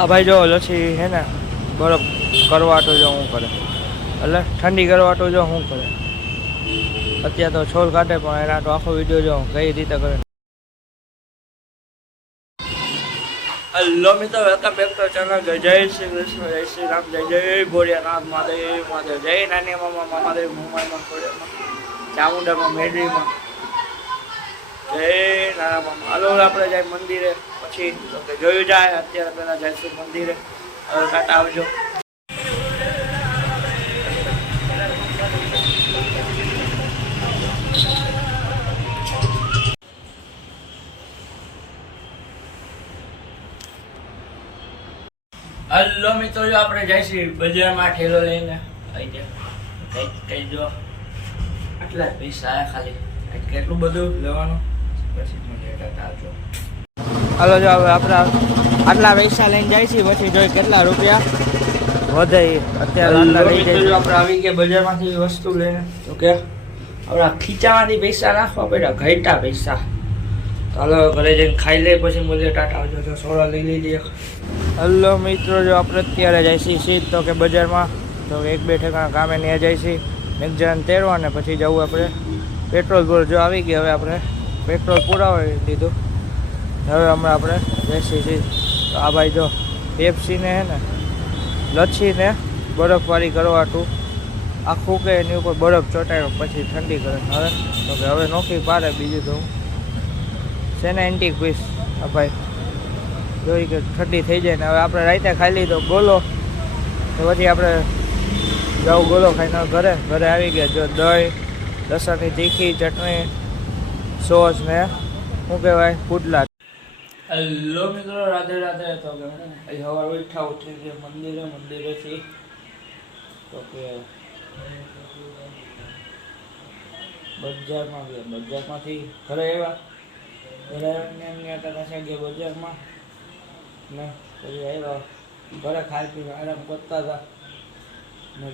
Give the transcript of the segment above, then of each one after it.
આ ભાઈ જો લચ્છી હે ને બરફ કરવાટો જો શું કરે, એટલે ઠંડી કરવાટો જો શું કરે. અત્યારે તો છોલ કાઢે પણ એના તો આખો વિડીયો જો કઈ રીતે કરે. હેલો મિત્રો, વેલકમ બેક ટુ ચેનલ. જય શ્રી કૃષ્ણ, જય શ્રી રામ, જય જય ભોળિયાનાથ મહાદેવ મહાદેવ. જય નાની મામા મામાદેવ મુંબઈમાં ખોડિયામાં ચામુંડામાં મેરડીમાં જય નાના મામા. હાલો આપણે જાય મંદિરે, પછી તો કે જોયું જાય. અત્યારે પહેલાં જઈશું મંદિરે. હવે ટાટા આવજો. હલો મિત્રો, જો આપણે જઈશું બજારમાં ઠેલો લઈને આવી જાય. કઈ જો આટલા જ પૈસા આવ્યા ખાલી. કેટલું બધું લેવાનું પછી આવજો. હાલો જો હવે આપણે આટલા પૈસા લઈને જઈશું, પછી જોઈ કેટલા રૂપિયા વધે. અત્યારે આપણે આવી ગયા બજારમાંથી વસ્તુ લઈને, તો કે આપણા ખીચામાંથી પૈસા નાખવા પડ્યા, ઘટ્યા પૈસા. ચાલો ઘરે જઈને ખાઈ લઈએ, પછી બોલીએ ટાટા આવજો. જો સોડા લઈ લીધી. હલો મિત્રો, જો આપણે અત્યારે જઈશું સીધ તો કે બજારમાં, તો એક બે ઠેકાણા કામે ત્યાં જઈશું. એક જણ તેરવા ને પછી જવું આપણે પેટ્રોલ પૂર. જો આવી ગઈ, હવે આપણે પેટ્રોલ પુરાવી દીધું. હવે હમણાં આપણે જઈશું સીધ. તો આ ભાઈ જો પેપ્સીને હે ને લચ્છીને બરફવાળી કરવાટું આખું કે એની ઉપર બરફ ચોંટાડ્યો પછી ઠંડી કરે. હવે તો કે હવે નોખી પાડે. બીજું તો છે ને એન્ટિક પીસ. આ ભાઈ જોઈ કે ઠંડી થઈ જાય ને હવે આપણે રાતે ખાઈ લીધો ગોલો, તો પછી આપણે જાવ ગોલો ખાઈને ઘરે આવી ગયા. જો દહીં, લસણની તીખી ચટણી, સોસ ને શું કહેવાય પુડલા. હેલો મિત્રો, રાધે રાધે. તો સવારે ઉઠી મંદિરેથી તો કે બજારમાંથી ઘરે આવ્યા. ઘરે આવીને ગયા બજારમાં ને પછી આવ્યા ઘરે ખાઈ પીને આરામ કરતા હતા ને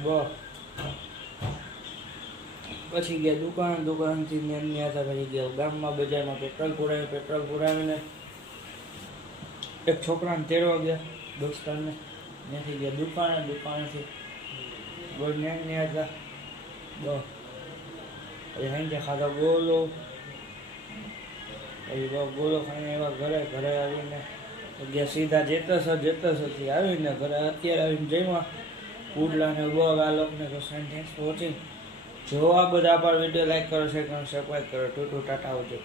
પછી ગયા દુકાનથી એમની હતા. પછી ગયા ગામમાં બજારમાં પેટ્રોલ પુરાવીને એક છોકરાને તેડવા ગયા દોસ્તારને. ત્યાંથી ગયા દુકાનેથી ગોળ ન્યાની હતા. પછી સાંજે ખાધો ગોલો. પછી ગોલો ખાઈને એવા ઘરે આવીને ગયા સીધા જેતસથી આવીને ઘરે અત્યારે આવીને જઈમાં પુડલાને બગ આ લોકોને તો થેન્ક્સ ફોર વોચિંગ. જો આ બધા પર વિડીયો લાઈક કરો, શેર કરો, સબસ્ક્રાઈબ કરો. ટૂટું ટાટા આવજો.